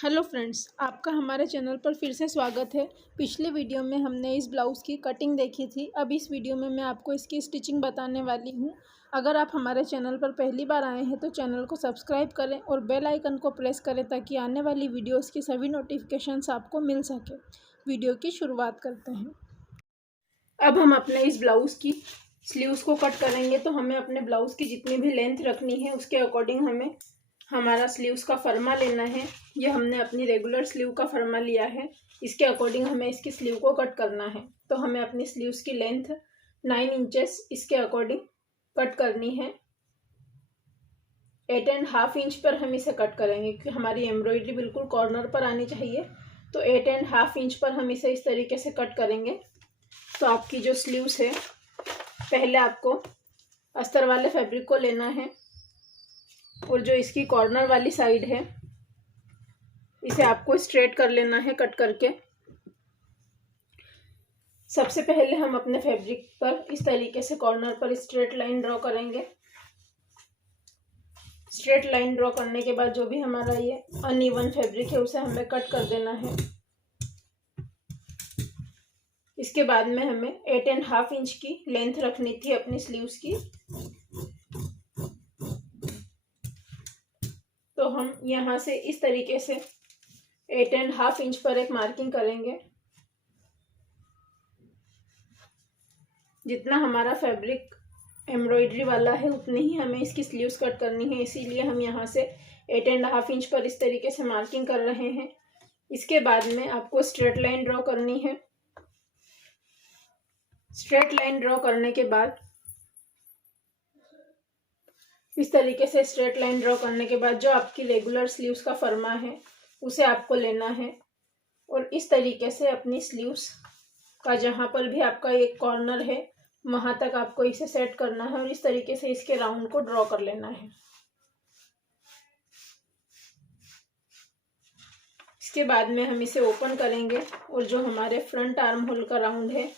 Hello friends, आपका हमारे channel पर फिर से स्वागत है। पिछले वीडियो में हमने इस ब्लाउज़ की कटिंग देखी थी। अब इस वीडियो में मैं आपको इसकी स्टिचिंग बताने वाली हूँ। अगर आप हमारे चैनल पर पहली बार आए हैं तो चैनल को सब्सक्राइब करें और बेल आइकन को प्रेस करें ताकि आने वाली वीडियोज़ की सभी नोटिफिकेशंस आपको मिल सके। वीडियो की शुरुआत करते हैं। अब हम अपने इस ब्लाउज़ की स्लीव्स को कट करेंगे, तो हमें अपने ब्लाउज़ की जितनी भी लेंथ रखनी है उसके अकॉर्डिंग हमें हमारा स्लीव्स का फर्मा लेना है। ये हमने अपनी रेगुलर स्लीव का फर्मा लिया है, इसके अकॉर्डिंग हमें इसकी स्लीव को कट करना है। तो हमें अपनी स्लीव्स की लेंथ 9 इंचेस इसके अकॉर्डिंग कट करनी है। 8.5 इंच पर हम इसे कट करेंगे क्योंकि हमारी एम्ब्रॉयडरी बिल्कुल कॉर्नर पर आनी चाहिए। तो 8.5 इंच पर हम इसे इस तरीके से कट करेंगे। तो आपकी जो स्लीव्स है, पहले आपको अस्तर वाले फैब्रिक को लेना है और जो इसकी कॉर्नर वाली साइड है इसे आपको स्ट्रेट कर लेना है कट करके। सबसे पहले हम अपने फैब्रिक पर इस तरीके से कॉर्नर पर स्ट्रेट लाइन ड्रॉ करेंगे। स्ट्रेट लाइन ड्रॉ करने के बाद जो भी हमारा ये अनइवन फैब्रिक है उसे हमें कट कर देना है। इसके बाद में हमें 8.5 इंच की लेंथ रखनी थी अपनी स्लीव्स की। तो हम यहाँ से इस तरीके से 8.5 इंच पर एक मार्किंग करेंगे। जितना हमारा फैब्रिक एम्ब्रॉयडरी वाला है उतनी ही हमें इसकी स्लीव्स कट करनी है, इसीलिए हम यहाँ से 8.5 इंच पर इस तरीके से मार्किंग कर रहे हैं। इसके बाद में आपको स्ट्रेट लाइन ड्रॉ करनी है। स्ट्रेट लाइन ड्रॉ करने के बाद इस तरीके से स्ट्रेट लाइन ड्रॉ करने के बाद जो आपकी रेगुलर स्लीव्स का फर्मा है उसे आपको लेना है और इस तरीके से अपनी स्लीव्स का जहाँ पर भी आपका एक कॉर्नर है वहाँ तक आपको इसे सेट करना है और इस तरीके से इसके राउंड को ड्रॉ कर लेना है। इसके बाद में हम इसे ओपन करेंगे और जो हमारे फ्रंट आर्म होल का राउंड है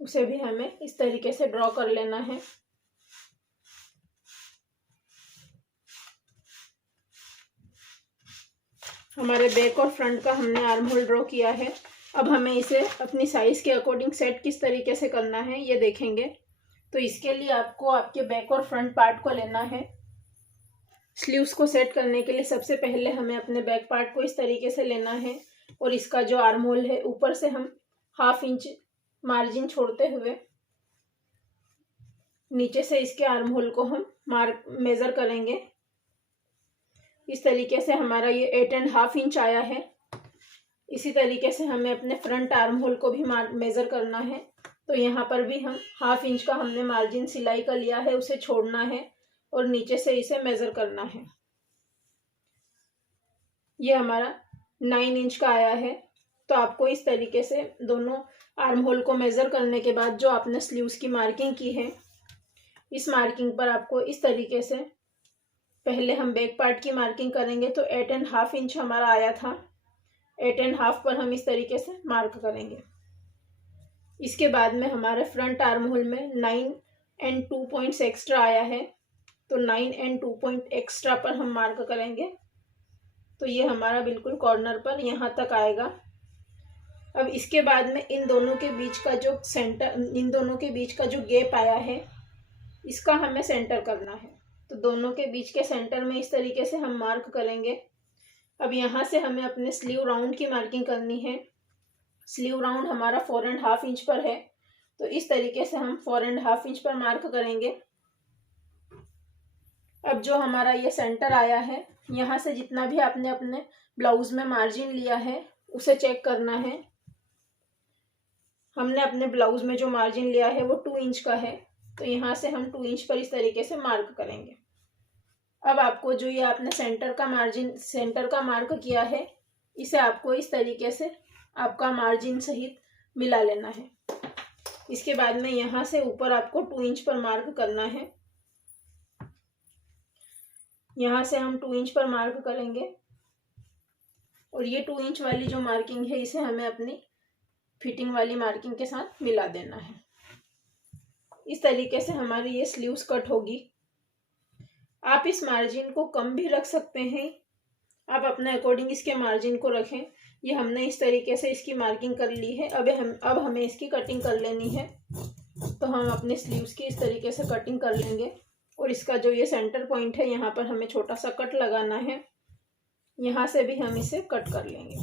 उसे भी हमें इस तरीके से ड्रॉ कर लेना है। हमारे बैक और फ्रंट का हमने आर्म होल ड्रॉ किया है। अब हमें इसे अपनी साइज के अकॉर्डिंग सेट किस तरीके से करना है ये देखेंगे। तो इसके लिए आपको आपके बैक और फ्रंट पार्ट को लेना है। स्लीव्स को सेट करने के लिए सबसे पहले हमें अपने बैक पार्ट को इस तरीके से लेना है और इसका जो आर्म होल है ऊपर से हम 1/2 इंच मार्जिन छोड़ते हुए नीचे से इसके आर्म होल को हम मेजर करेंगे। इस तरीके से हमारा ये 8.5 इंच आया है। इसी तरीके से हमें अपने फ्रंट आर्म होल को भी मेजर करना है। तो यहाँ पर भी हम 1/2 इंच का हमने मार्जिन सिलाई का लिया है, उसे छोड़ना है और नीचे से इसे मेजर करना है। ये हमारा 9 इंच का आया है। तो आपको इस तरीके से दोनों आर्म होल को मेजर करने के बाद जो आपने स्लीव्स की मार्किंग की है इस मार्किंग पर आपको इस तरीके से पहले हम बैक पार्ट की मार्किंग करेंगे। तो 8.5 इंच हमारा आया था, 8.5 पर हम इस तरीके से मार्क करेंगे। इसके बाद में हमारे फ्रंट आर्म होल में 9 और 2 पॉइंट्स एक्स्ट्रा आया है। तो 9 और 2 पॉइंट एक्स्ट्रा पर हम मार्क करेंगे। तो ये हमारा बिल्कुल कॉर्नर पर यहाँ तक आएगा। अब इसके बाद में इन दोनों के बीच का जो इन दोनों के बीच का जो गैप आया है इसका हमें सेंटर करना है। तो दोनों के बीच के सेंटर में इस तरीके से हम मार्क करेंगे। अब यहाँ से हमें अपने स्लीव राउंड की मार्किंग करनी है। स्लीव राउंड हमारा 4.5 इंच पर है, तो इस तरीके से हम 4.5 इंच पर मार्क करेंगे। अब जो हमारा ये सेंटर आया है यहाँ से जितना भी आपने अपने ब्लाउज में मार्जिन लिया है उसे चेक करना है। हमने अपने ब्लाउज में जो मार्जिन लिया है वो 2 इंच का है, तो यहाँ से हम 2 इंच पर इस तरीके से मार्क करेंगे। अब आपको जो ये आपने सेंटर का मार्क किया है इसे आपको इस तरीके से आपका मार्जिन सहित मिला लेना है। इसके बाद में यहाँ से ऊपर आपको 2 इंच पर मार्क करना है। यहाँ से हम 2 इंच पर मार्क करेंगे और ये 2 इंच वाली जो मार्किंग है इसे हमें अपनी फिटिंग वाली मार्किंग के साथ मिला देना है। इस तरीके से हमारी ये स्लीव्स कट होगी। आप इस मार्जिन को कम भी रख सकते हैं आप अपने अकॉर्डिंग इसके मार्जिन को रखें। ये हमने इस तरीके से इसकी मार्किंग कर ली है। अब हमें इसकी कटिंग कर लेनी है। तो हम अपने स्लीव्स की इस तरीके से कटिंग कर लेंगे और इसका जो ये सेंटर पॉइंट है यहाँ पर हमें छोटा सा कट लगाना है। यहाँ से भी हम इसे कट कर लेंगे।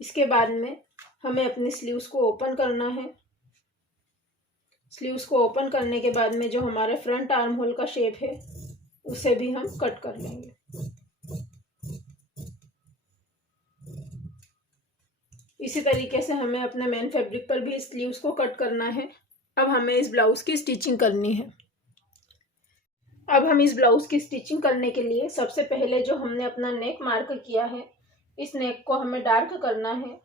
इसके बाद में हमें अपने स्लीव्स को ओपन करना है। स्लीव्स को ओपन करने के बाद में जो हमारे फ्रंट आर्म होल का शेप है उसे भी हम कट कर लेंगे। इसी तरीके से हमें अपने मेन फैब्रिक पर भी स्लीव्स को कट करना है। अब हमें इस ब्लाउज की स्टिचिंग करनी है। अब हम इस ब्लाउज की स्टिचिंग करने के लिए सबसे पहले जो हमने अपना नेक मार्क किया है, इस नेक को हमें डार्क करना है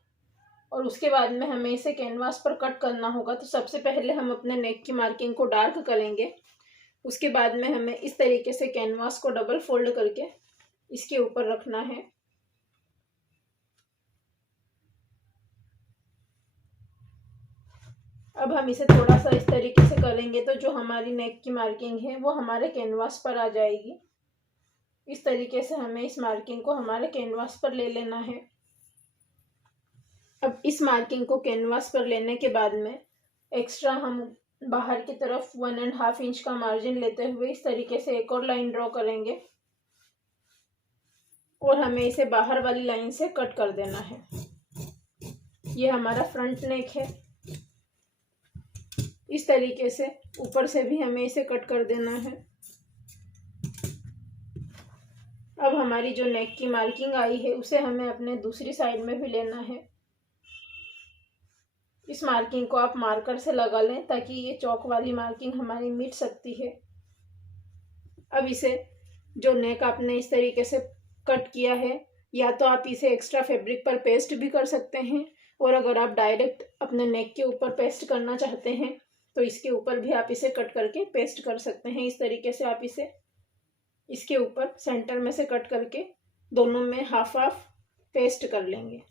और उसके बाद में हमें इसे कैनवास पर कट करना होगा। तो सबसे पहले हम अपने नेक की मार्किंग को डार्क करेंगे। उसके बाद में हमें इस तरीके से कैनवास को डबल फोल्ड करके इसके ऊपर रखना है। अब हम इसे थोड़ा सा इस तरीके से करेंगे तो जो हमारी नेक की मार्किंग है वो हमारे कैनवास पर आ जाएगी। इस तरीके से हमें इस मार्किंग को हमारे कैनवास पर ले लेना है। अब इस मार्किंग को कैनवास पर लेने के बाद में एक्स्ट्रा हम बाहर की तरफ 1.5 इंच का मार्जिन लेते हुए इस तरीके से एक और लाइन ड्रॉ करेंगे और हमें इसे बाहर वाली लाइन से कट कर देना है। ये हमारा फ्रंट नेक है। इस तरीके से ऊपर से भी हमें इसे कट कर देना है। अब हमारी जो नेक की मार्किंग आई है उसे हमें अपने दूसरी साइड में भी लेना है। इस मार्किंग को आप मार्कर से लगा लें ताकि ये चौक वाली मार्किंग हमारी मिट सकती है। अब इसे जो नेक आपने इस तरीके से कट किया है, या तो आप इसे एक्स्ट्रा फैब्रिक पर पेस्ट भी कर सकते हैं और अगर आप डायरेक्ट अपने नेक के ऊपर पेस्ट करना चाहते हैं तो इसके ऊपर भी आप इसे कट करके पेस्ट कर सकते हैं। इस तरीके से आप इसे इसके ऊपर सेंटर में से कट करके दोनों में हाफ हाफ पेस्ट कर लेंगे।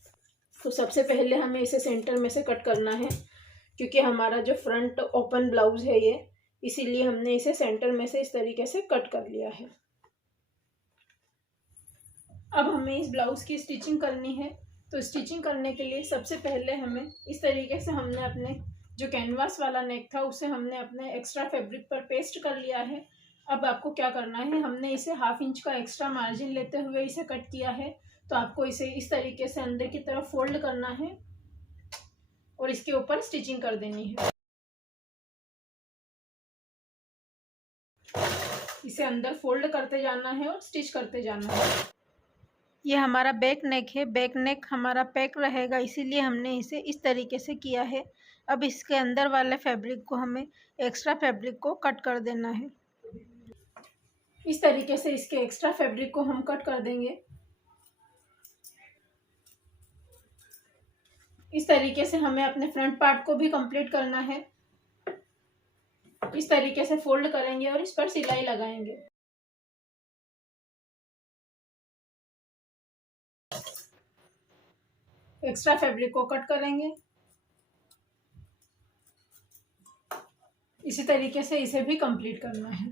तो सबसे पहले हमें इसे सेंटर में से कट करना है क्योंकि हमारा जो फ्रंट ओपन ब्लाउज है ये, इसीलिए हमने इसे सेंटर में से इस तरीके से कट कर लिया है। अब हमें इस ब्लाउज की स्टिचिंग करनी है। तो स्टिचिंग करने के लिए सबसे पहले हमें इस तरीके से हमने अपने जो कैनवास वाला नेक था उसे हमने अपने एक्स्ट्रा फैब्रिक पर पेस्ट कर लिया है। अब आपको क्या करना है, हमने इसे 1/2 इंच का एक्स्ट्रा मार्जिन लेते हुए इसे कट किया है। तो आपको इसे इस तरीके से अंदर की तरफ फोल्ड करना है और इसके ऊपर स्टिचिंग कर देनी है। इसे अंदर फोल्ड करते जाना है और स्टिच करते जाना है। ये हमारा बैक नेक है। बैक नेक हमारा पैक रहेगा, इसीलिए हमने इसे इस तरीके से किया है। अब इसके अंदर वाले फैब्रिक को हमें एक्स्ट्रा फैब्रिक को कट कर देना है। इस तरीके से इसके एक्स्ट्रा फैब्रिक को हम कट कर देंगे। इस तरीके से हमें अपने फ्रंट पार्ट को भी कंप्लीट करना है। इस तरीके से फोल्ड करेंगे और इस पर सिलाई लगाएंगे। एक्स्ट्रा फैब्रिक को कट करेंगे। इसी तरीके से इसे भी कंप्लीट करना है।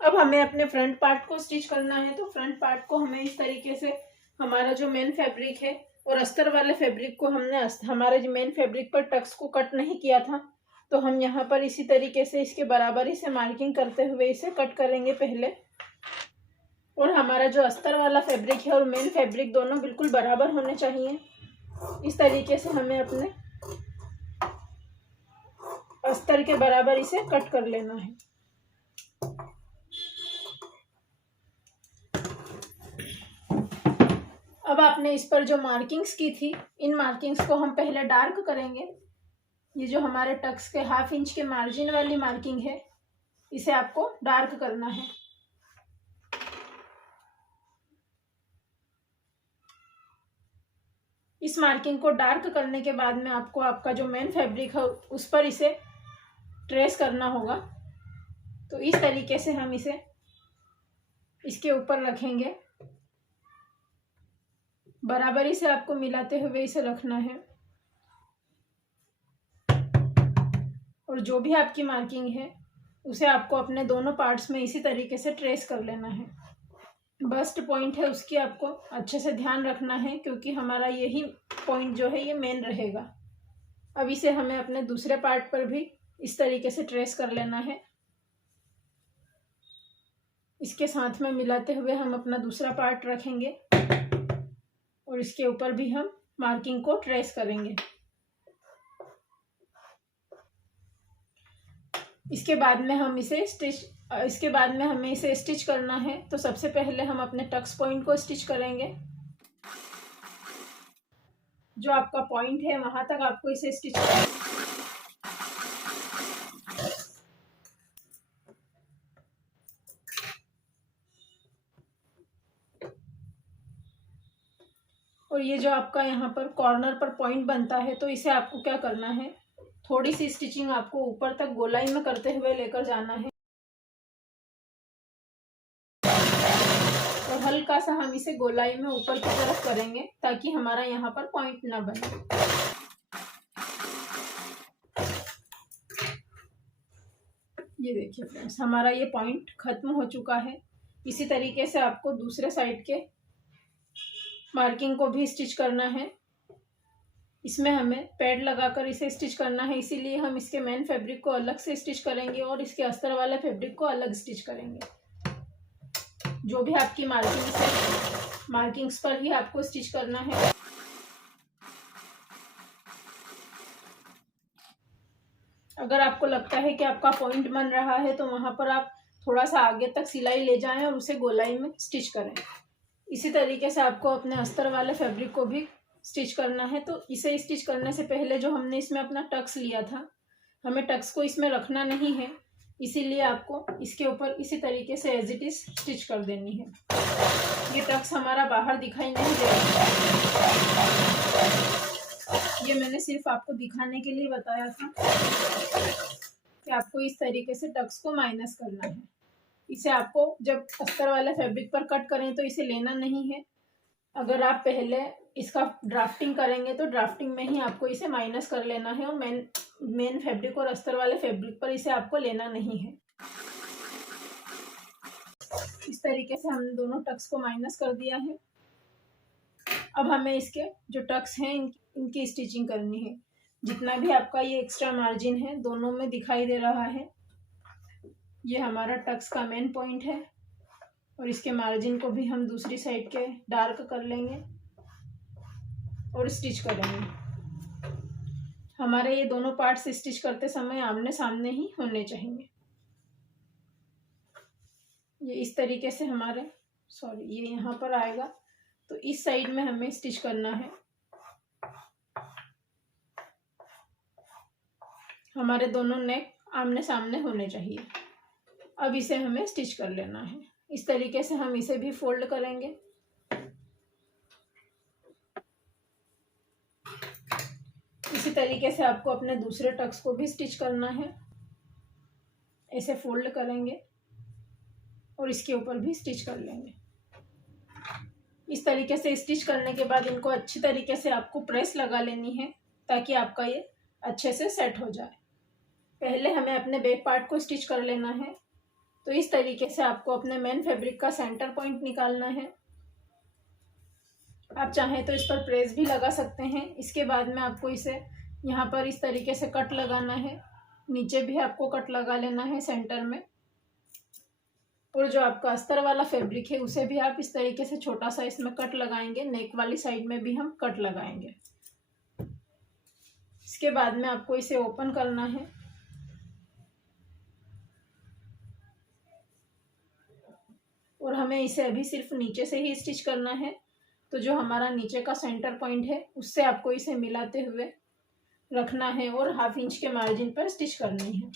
अब हमें अपने फ्रंट पार्ट को स्टिच करना है। तो फ्रंट पार्ट को हमें इस तरीके से हमारा जो मेन फैब्रिक है और अस्तर वाले फैब्रिक को हमने हमारे जो मेन फैब्रिक पर टक्स को कट नहीं किया था, तो हम यहाँ पर इसी तरीके से इसके बराबरी से मार्किंग करते हुए इसे कट करेंगे पहले। और हमारा जो अस्तर वाला फैब्रिक है और मेन फैब्रिक दोनों बिल्कुल बराबर होने चाहिए। इस तरीके से हमें अपने अस्तर के बराबर इसे कट कर लेना है। अब आपने इस पर जो मार्किंग्स की थी, इन मार्किंग्स को हम पहले डार्क करेंगे। ये जो हमारे टक्स के 1/2 इंच के मार्जिन वाली मार्किंग है, इसे आपको डार्क करना है। इस मार्किंग को डार्क करने के बाद में आपको आपका जो मेन फैब्रिक है उस पर इसे ट्रेस करना होगा। तो इस तरीके से हम इसे इसके ऊपर रखेंगे। बराबरी से आपको मिलाते हुए इसे रखना है। और जो भी आपकी मार्किंग है उसे आपको अपने दोनों पार्ट्स में इसी तरीके से ट्रेस कर लेना है। बस्ट पॉइंट है उसकी आपको अच्छे से ध्यान रखना है, क्योंकि हमारा यही पॉइंट जो है ये मेन रहेगा। अब इसे हमें अपने दूसरे पार्ट पर भी इस तरीके से ट्रेस कर लेना है। इसके साथ में मिलाते हुए हम अपना दूसरा पार्ट रखेंगे और इसके ऊपर भी हम मार्किंग को ट्रेस करेंगे। इसके बाद में हमें इसे स्टिच करना है। तो सबसे पहले हम अपने टक्स पॉइंट को स्टिच करेंगे। जो आपका पॉइंट है वहां तक आपको इसे स्टिच करना है। और ये जो आपका यहाँ पर कॉर्नर पर पॉइंट बनता है, तो इसे आपको क्या करना है, थोड़ी सी स्टिचिंग आपको ऊपर तक गोलाई में करते हुए लेकर जाना है और हल्का सा हम इसे गोलाई में ऊपर की तरफ करेंगे ताकि हमारा यहाँ पर पॉइंट ना बने। ये देखिए फ्रेंड्स, हमारा ये पॉइंट खत्म हो चुका है। इसी तरीके से आपको दूसरे साइड के मार्किंग को भी स्टिच करना है। इसमें हमें पैड लगाकर इसे स्टिच करना है, इसीलिए हम इसके मेन फैब्रिक को अलग से स्टिच करेंगे और इसके अस्तर वाले फैब्रिक को अलग स्टिच करेंगे। जो भी आपकी मार्किंग्स है, मार्किंग्स पर ही आपको स्टिच करना है। अगर आपको लगता है कि आपका पॉइंट बन रहा है तो वहां पर आप थोड़ा सा आगे तक सिलाई ले जाएं और उसे गोलाई में स्टिच करें। इसी तरीके से आपको अपने अस्तर वाले फैब्रिक को भी स्टिच करना है। तो इसे स्टिच करने से पहले जो हमने इसमें अपना टक्स लिया था, हमें टक्स को इसमें रखना नहीं है, इसीलिए आपको इसके ऊपर इसी तरीके से एज इट इज स्टिच कर देनी है। ये टक्स हमारा बाहर दिखाई नहीं दे रहा, ये मैंने सिर्फ आपको दिखाने के लिए बताया था कि आपको इस तरीके से टक्स को माइनस करना है। इसे आपको जब अस्तर वाले फैब्रिक पर कट करें तो इसे लेना नहीं है। अगर आप पहले इसका ड्राफ्टिंग करेंगे तो ड्राफ्टिंग में ही आपको इसे माइनस कर लेना है और मेन फैब्रिक और अस्तर वाले फैब्रिक पर इसे आपको लेना नहीं है। इस तरीके से हमने दोनों टक्स को माइनस कर दिया है। अब हमें इसके जो टक्स हैं इनकी स्टिचिंग करनी है। जितना भी आपका ये एक्स्ट्रा मार्जिन है दोनों में दिखाई दे रहा है, ये हमारा टक्स का मेन पॉइंट है और इसके मार्जिन को भी हम दूसरी साइड के डार्क कर लेंगे और स्टिच करेंगे। हमारे ये दोनों पार्ट्स स्टिच करते समय आमने सामने ही होने चाहिए। ये इस तरीके से ये यहाँ पर आएगा, तो इस साइड में हमें स्टिच करना है। हमारे दोनों नेक आमने सामने होने चाहिए। अब इसे हमें स्टिच कर लेना है। इस तरीके से हम इसे भी फोल्ड करेंगे। इसी तरीके से आपको अपने दूसरे टक्स को भी स्टिच करना है। ऐसे फोल्ड करेंगे और इसके ऊपर भी स्टिच कर लेंगे। इस तरीके से स्टिच करने के बाद इनको अच्छी तरीके से आपको प्रेस लगा लेनी है ताकि आपका ये अच्छे से सेट हो जाए। पहले हमें अपने बैक पार्ट को स्टिच कर लेना है। तो इस तरीके से आपको अपने मेन फैब्रिक का सेंटर पॉइंट निकालना है। आप चाहें तो इस पर प्रेस भी लगा सकते हैं। इसके बाद में आपको इसे यहाँ पर इस तरीके से कट लगाना है। नीचे भी आपको कट लगा लेना है सेंटर में। और जो आपका अस्तर वाला फैब्रिक है उसे भी आप इस तरीके से छोटा सा इसमें कट लगाएंगे। नेक वाली साइड में भी हम कट लगाएंगे। इसके बाद में आपको इसे ओपन करना है। और हमें इसे अभी सिर्फ नीचे से ही स्टिच करना है। तो जो हमारा नीचे का सेंटर पॉइंट है उससे आपको इसे मिलाते हुए रखना है और 1/2 इंच के मार्जिन पर स्टिच करनी है।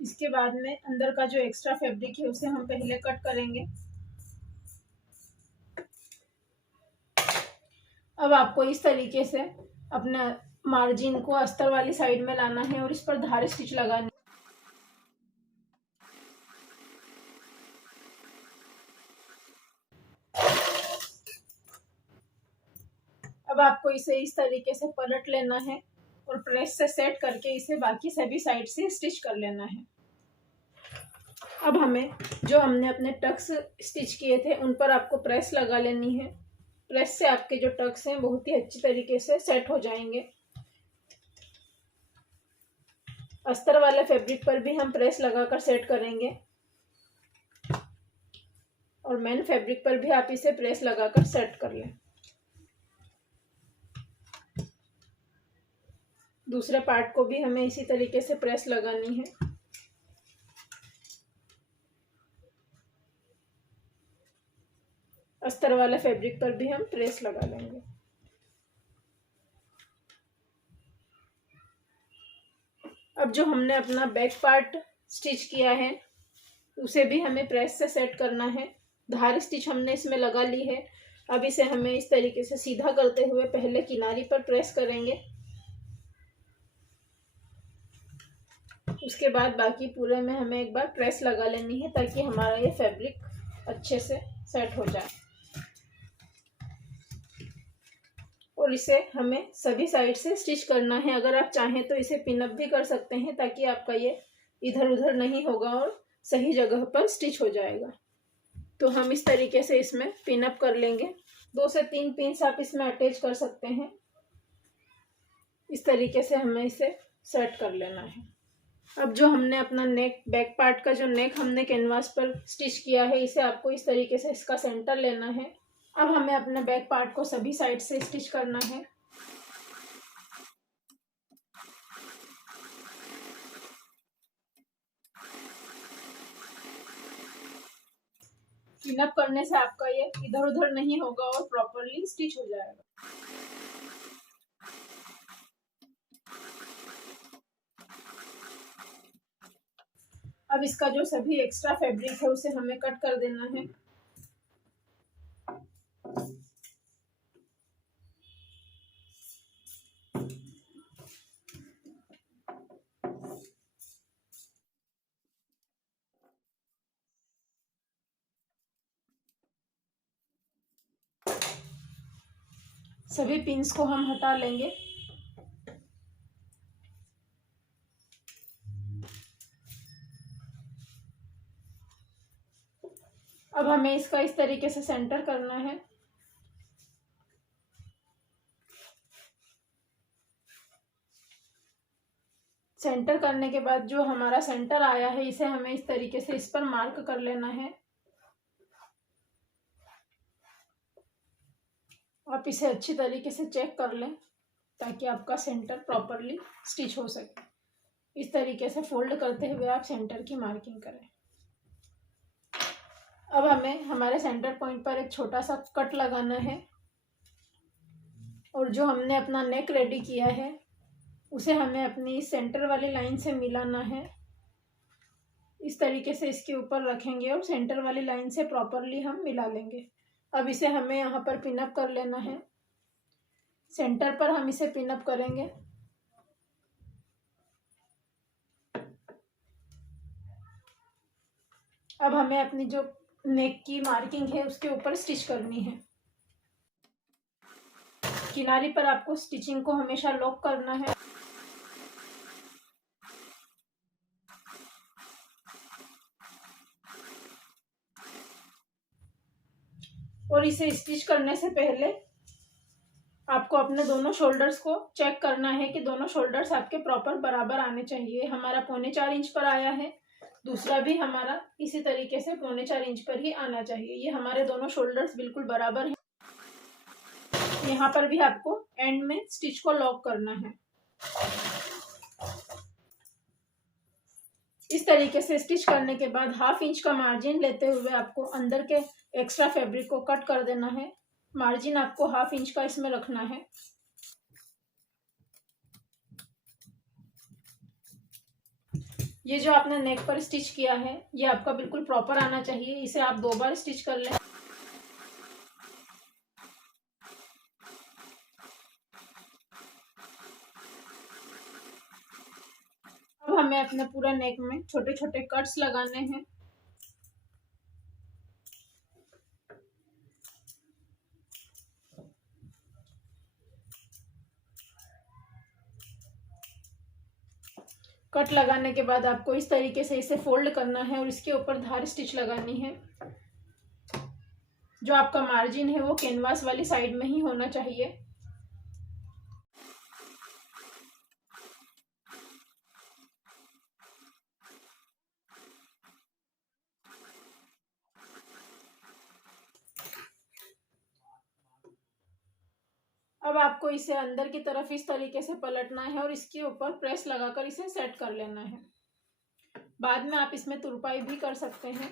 इसके बाद में अंदर का जो एक्स्ट्रा फैब्रिक है उसे हम पहले कट करेंगे। अब आपको इस तरीके से अपने मार्जिन को अस्तर वाली साइड में लाना है और इस पर धार स्टिच लगानी। अब आपको इसे इस तरीके से पलट लेना है और प्रेस से सेट करके इसे बाकी सभी साइड से स्टिच कर लेना है। अब हमें जो हमने अपने टक्स स्टिच किए थे उन पर आपको प्रेस लगा लेनी है। प्रेस से आपके जो टक्स हैं बहुत ही अच्छी तरीके से सेट हो जाएंगे। अस्तर वाले फैब्रिक पर भी हम प्रेस लगाकर सेट करेंगे और मेन फैब्रिक पर भी आप इसे प्रेस लगाकर सेट कर लें। दूसरे पार्ट को भी हमें इसी तरीके से प्रेस लगानी है। अस्तर वाले फैब्रिक पर भी हम प्रेस लगा लेंगे। अब जो हमने अपना बैक पार्ट स्टिच किया है उसे भी हमें प्रेस से सेट करना है। धार स्टिच हमने इसमें लगा ली है। अब इसे हमें इस तरीके से सीधा करते हुए पहले किनारी पर प्रेस करेंगे, उसके बाद बाकी पूरे में हमें एक बार प्रेस लगा लेनी है ताकि हमारा ये फैब्रिक अच्छे से सेट हो जाए। और इसे हमें सभी साइड से स्टिच करना है। अगर आप चाहें तो इसे पिनअप भी कर सकते हैं ताकि आपका ये इधर उधर नहीं होगा और सही जगह पर स्टिच हो जाएगा। तो हम इस तरीके से इसमें पिनअप कर लेंगे। 2 से 3 पिन्स आप इसमें अटैच कर सकते हैं। इस तरीके से हमें इसे सेट कर लेना है। अब जो हमने अपना नेक, बैक पार्ट का जो नेक हमने कैनवास पर स्टिच किया है, इसे आपको इस तरीके से इसका सेंटर लेना है। अब हमें अपने बैक पार्ट को सभी साइड से स्टिच करना है। पिनअप करने से आपका ये इधर उधर नहीं होगा और प्रॉपरली स्टिच हो जाएगा। अब इसका जो सभी एक्स्ट्रा फैब्रिक है उसे हमें कट कर देना है। सभी पिन्स को हम हटा लेंगे। अब हमें इसका इस तरीके से सेंटर करना है। सेंटर करने के बाद जो हमारा सेंटर आया है इसे हमें इस तरीके से इस पर मार्क कर लेना है। आप इसे अच्छी तरीके से चेक कर लें ताकि आपका सेंटर प्रॉपरली स्टिच हो सके। इस तरीके से फोल्ड करते हुए आप सेंटर की मार्किंग करें। अब हमें हमारे सेंटर पॉइंट पर एक छोटा सा कट लगाना है और जो हमने अपना नेक रेडी किया है उसे हमें अपनी सेंटर वाली लाइन से मिलाना है। इस तरीके से इसके ऊपर रखेंगे और सेंटर वाली लाइन से प्रॉपरली हम मिला लेंगे। अब इसे हमें यहाँ पर पिनअप कर लेना है। सेंटर पर हम इसे पिनअप करेंगे। अब हमें अपनी जो नेक की मार्किंग है उसके ऊपर स्टिच करनी है। किनारी पर आपको स्टिचिंग को हमेशा लॉक करना है। और इसे स्टिच करने से पहले आपको अपने दोनों शोल्डर्स को चेक करना है कि दोनों शोल्डर्स आपके प्रॉपर बराबर आने चाहिए। हमारा 4.25 इंच पर आया है, दूसरा भी हमारा इसी तरीके से 4.25 इंच पर ही आना चाहिए। ये हमारे दोनों शोल्डर्स बिल्कुल बराबर हैं। यहाँ पर भी आपको एंड में स्टिच को लॉक करना है। इस तरीके से स्टिच करने के बाद 1/2 इंच का मार्जिन लेते हुए आपको अंदर के एक्स्ट्रा फैब्रिक को कट कर देना है। मार्जिन आपको 1/2 इंच का इसमें रखना है। ये जो आपने नेक पर स्टिच किया है ये आपका बिल्कुल प्रॉपर आना चाहिए। इसे आप 2 बार स्टिच कर लें। अब हमें अपने पूरा नेक में छोटे छोटे कट्स लगाने हैं। कट लगाने के बाद आपको इस तरीके से इसे फोल्ड करना है और इसके ऊपर धार स्टिच लगानी है। जो आपका मार्जिन है वो कैनवास वाली साइड में ही होना चाहिए। अब आपको इसे अंदर की तरफ इस तरीके से पलटना है और इसके ऊपर प्रेस लगाकर इसे सेट कर लेना है। बाद में आप इसमें तुरपाई भी कर सकते हैं।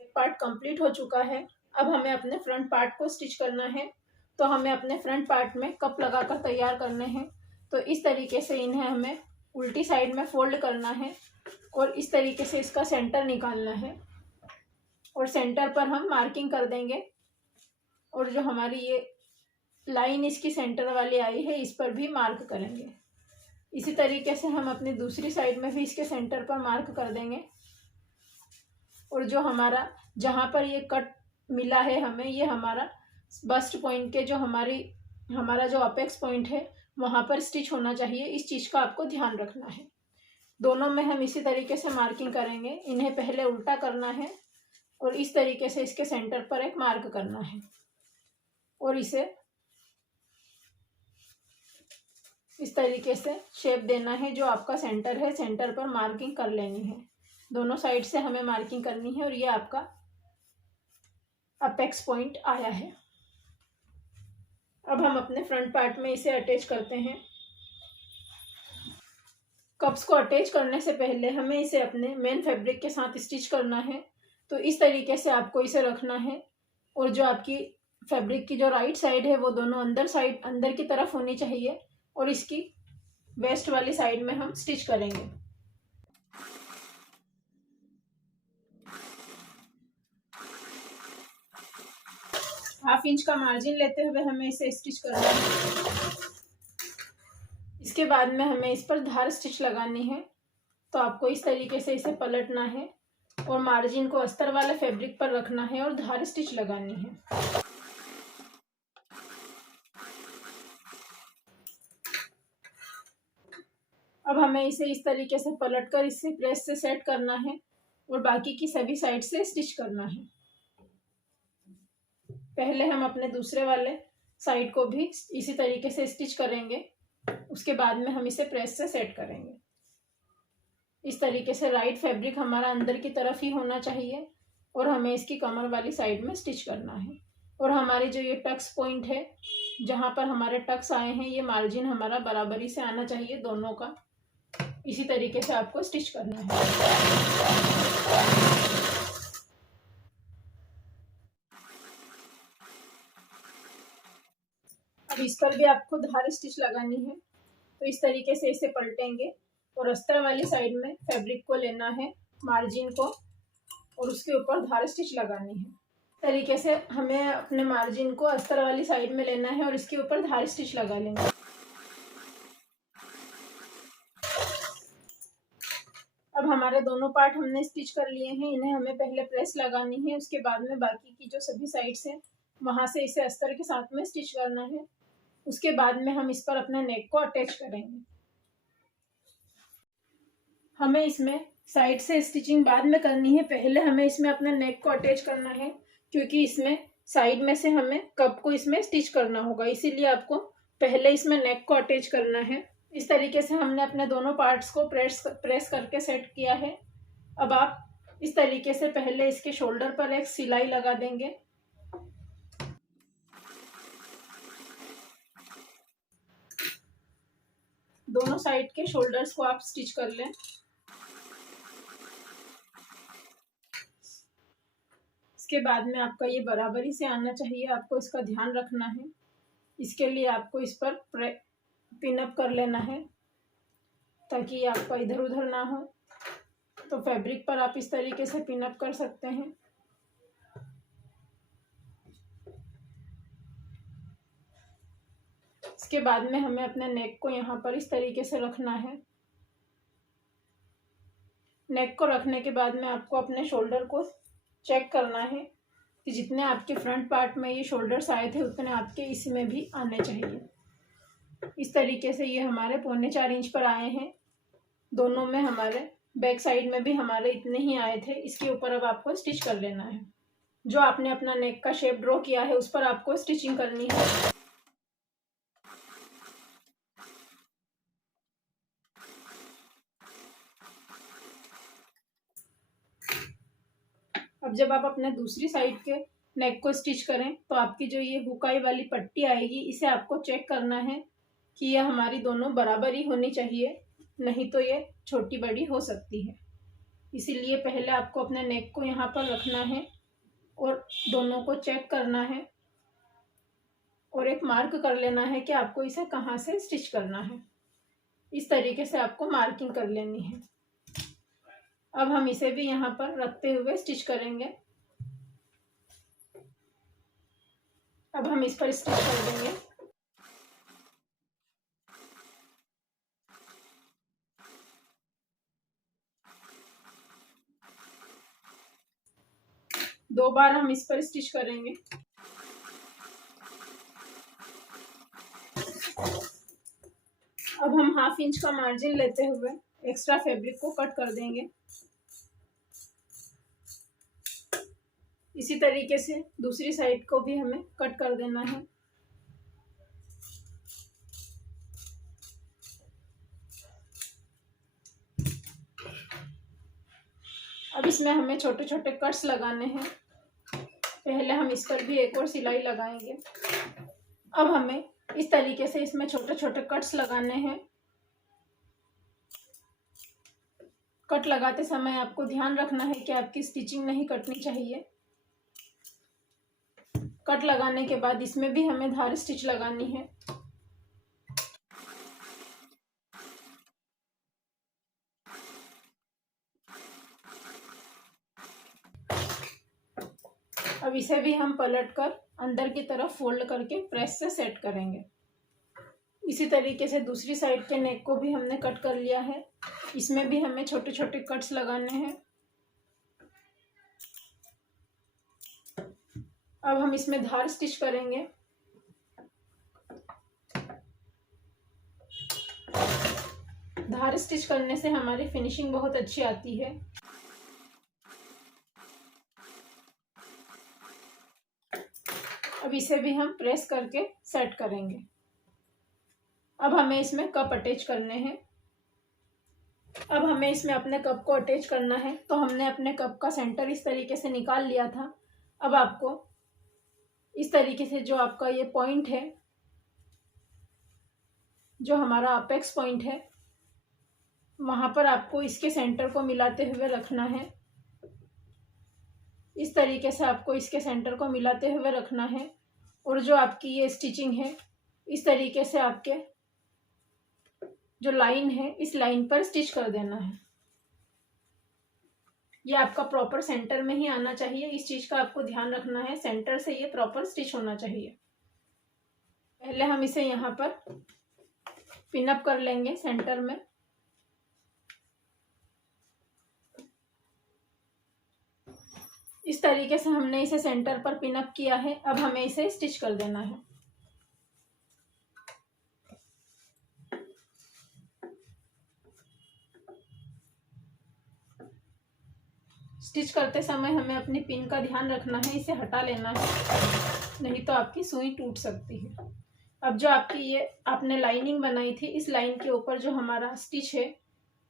एक पार्ट कंप्लीट हो चुका है। अब हमें अपने फ्रंट पार्ट को स्टिच करना है। तो हमें अपने फ्रंट पार्ट में कप लगाकर तैयार करने हैं। तो इस तरीके से इन्हें हमें उल्टी साइड में फोल्ड करना है और इस तरीके से इसका सेंटर निकालना है और सेंटर पर हम मार्किंग कर देंगे। और जो हमारी ये लाइन इसकी सेंटर वाली आई है इस पर भी मार्क करेंगे। इसी तरीके से हम अपनी दूसरी साइड में भी इसके सेंटर पर मार्क कर देंगे। और जो हमारा जहाँ पर ये कट मिला है हमें, ये हमारा बस्ट पॉइंट के जो हमारा जो अपेक्स पॉइंट है वहाँ पर स्टिच होना चाहिए। इस चीज़ का आपको ध्यान रखना है। दोनों में हम इसी तरीके से मार्किंग करेंगे। इन्हें पहले उल्टा करना है और इस तरीके से इसके सेंटर पर एक मार्क करना है और इसे इस तरीके से शेप देना है। जो आपका सेंटर है सेंटर पर मार्किंग कर लेनी है। दोनों साइड से हमें मार्किंग करनी है और ये आपका अपेक्स पॉइंट आया है। अब हम अपने फ्रंट पार्ट में इसे अटैच करते हैं। कप्स को अटैच करने से पहले हमें इसे अपने मेन फैब्रिक के साथ स्टिच करना है। तो इस तरीके से आपको इसे रखना है और जो आपकी फैब्रिक की जो राइट साइड है वो दोनों अंदर की तरफ होनी चाहिए और इसकी वेस्ट वाली साइड में हम स्टिच करेंगे। हाफ इंच का मार्जिन लेते हुए हमें इसे स्टिच करना है। इसके बाद में हमें इस पर धार स्टिच लगानी है। तो आपको इस तरीके से इसे पलटना है और मार्जिन को अस्तर वाले फैब्रिक पर रखना है और धार स्टिच लगानी है। अब हमें इसे इस तरीके से पलटकर इसे प्रेस से सेट करना है और बाकी की सभी साइड से स्टिच करना है। पहले हम अपने दूसरे वाले साइड को भी इसी तरीके से स्टिच करेंगे। उसके बाद में हम इसे प्रेस से सेट करेंगे। इस तरीके से राइट फैब्रिक हमारा अंदर की तरफ ही होना चाहिए और हमें इसकी कमर वाली साइड में स्टिच करना है। और हमारे जो ये टक्स पॉइंट है जहाँ पर हमारे टक्स आए हैं ये मार्जिन हमारा बराबरी से आना चाहिए दोनों का। इसी तरीके से आपको स्टिच करना है। अब इस पर भी आपको धार स्टिच लगानी है। तो इस तरीके से इसे पलटेंगे और अस्तर वाली साइड में फैब्रिक को लेना है, मार्जिन को, और उसके ऊपर धार स्टिच लगानी है। तरीके से हमें अपने मार्जिन को अस्तर वाली साइड में लेना है और इसके ऊपर धार स्टिच लगा लेंगे। अब हमारे दोनों पार्ट हमने स्टिच कर लिए हैं। इन्हें हमें पहले प्रेस लगानी है। उसके बाद में बाकी की जो सभी साइड्स हैं वहां से इसे अस्तर के साथ में स्टिच करना है। उसके बाद में हम इस पर अपने नेक को अटैच करेंगे। हमें इसमें साइड से स्टिचिंग बाद में करनी है। पहले हमें इसमें अपने नेक को अटैच करना है क्योंकि इसमें साइड में से हमें कप को इसमें स्टिच करना होगा। इसीलिए आपको पहले इसमें नेक को अटैच करना है। इस तरीके से हमने अपने दोनों पार्ट्स को प्रेस करके सेट किया है। अब आप इस तरीके से पहले इसके शोल्डर पर एक सिलाई लगा देंगे। दोनों साइड के शोल्डर्स को आप स्टिच कर लें। इसके बाद में आपका ये बराबरी से आना चाहिए। आपको इसका ध्यान रखना है। इसके लिए आपको इस पर पिन अप कर लेना है ताकि आपका इधर उधर ना हो। तो फैब्रिक पर आप इस तरीके से पिन अप कर सकते हैं। इसके बाद में हमें अपने नेक को यहाँ पर इस तरीके से रखना है। नेक को रखने के बाद में आपको अपने शोल्डर को चेक करना है कि जितने आपके फ्रंट पार्ट में ये शोल्डर्स आए थे उतने आपके इसमें भी आने चाहिए। इस तरीके से ये हमारे 3.25 इंच पर आए हैं। दोनों में हमारे बैक साइड में भी हमारे इतने ही आए थे। इसके ऊपर अब आपको स्टिच कर लेना है। जो आपने अपना नेक का शेप ड्रॉ किया है उस पर आपको स्टिचिंग करनी है। अब जब आप अपने दूसरी साइड के नेक को स्टिच करें तो आपकी जो ये हुकाई वाली पट्टी आएगी, इसे आपको चेक करना है कि यह हमारी दोनों बराबर ही होनी चाहिए, नहीं तो ये छोटी बड़ी हो सकती है। इसीलिए पहले आपको अपने नेक को यहाँ पर रखना है और दोनों को चेक करना है और एक मार्क कर लेना है कि आपको इसे कहाँ से स्टिच करना है। इस तरीके से आपको मार्किंग कर लेनी है। अब हम इसे भी यहाँ पर रखते हुए स्टिच करेंगे। अब हम इस पर स्टिच कर देंगे। दो बार हम इस पर स्टिच करेंगे। अब हम 1/2 इंच का मार्जिन लेते हुए एक्स्ट्रा फैब्रिक को कट कर देंगे। इसी तरीके से दूसरी साइड को भी हमें कट कर देना है। अब इसमें हमें छोटे छोटे कट्स लगाने हैं। पहले हम इस पर भी एक और सिलाई लगाएंगे। अब हमें इस तरीके से इसमें छोटे छोटे कट्स लगाने हैं। कट लगाते समय आपको ध्यान रखना है कि आपकी स्टिचिंग नहीं कटनी चाहिए। कट लगाने के बाद इसमें भी हमें धार स्टिच लगानी है। अब इसे भी हम पलटकर अंदर की तरफ फोल्ड करके प्रेस से सेट करेंगे। इसी तरीके से दूसरी साइड के नेक को भी हमने कट कर लिया है। इसमें भी हमें छोटे छोटे कट्स लगाने हैं। अब हम इसमें धार स्टिच करेंगे। धार स्टिच करने से हमारी फिनिशिंग बहुत अच्छी आती है। अब इसे भी हम प्रेस करके सेट करेंगे। अब हमें इसमें कप अटैच करने हैं। अब हमें इसमें अपने कप को अटैच करना है। तो हमने अपने कप का सेंटर इस तरीके से निकाल लिया था। अब आपको इस तरीके से जो आपका ये पॉइंट है, जो हमारा अपेक्स पॉइंट है, वहां पर आपको इसके सेंटर को मिलाते हुए रखना है। इस तरीके से आपको इसके सेंटर को मिलाते हुए रखना है। और जो आपकी ये स्टिचिंग है, इस तरीके से आपके जो लाइन है, इस लाइन पर स्टिच कर देना है। ये आपका प्रॉपर सेंटर में ही आना चाहिए। इस चीज का आपको ध्यान रखना है, सेंटर से ये प्रॉपर स्टिच होना चाहिए। पहले हम इसे यहाँ पर पिन अप कर लेंगे सेंटर में। इस तरीके से हमने इसे सेंटर पर पिन अप किया है। अब हमें इसे स्टिच कर देना है। स्टिच करते समय हमें अपनी पिन का ध्यान रखना है, इसे हटा लेना है, नहीं तो आपकी सुई टूट सकती है। अब जो आपकी ये आपने लाइनिंग बनाई थी, इस लाइन के ऊपर जो हमारा स्टिच है,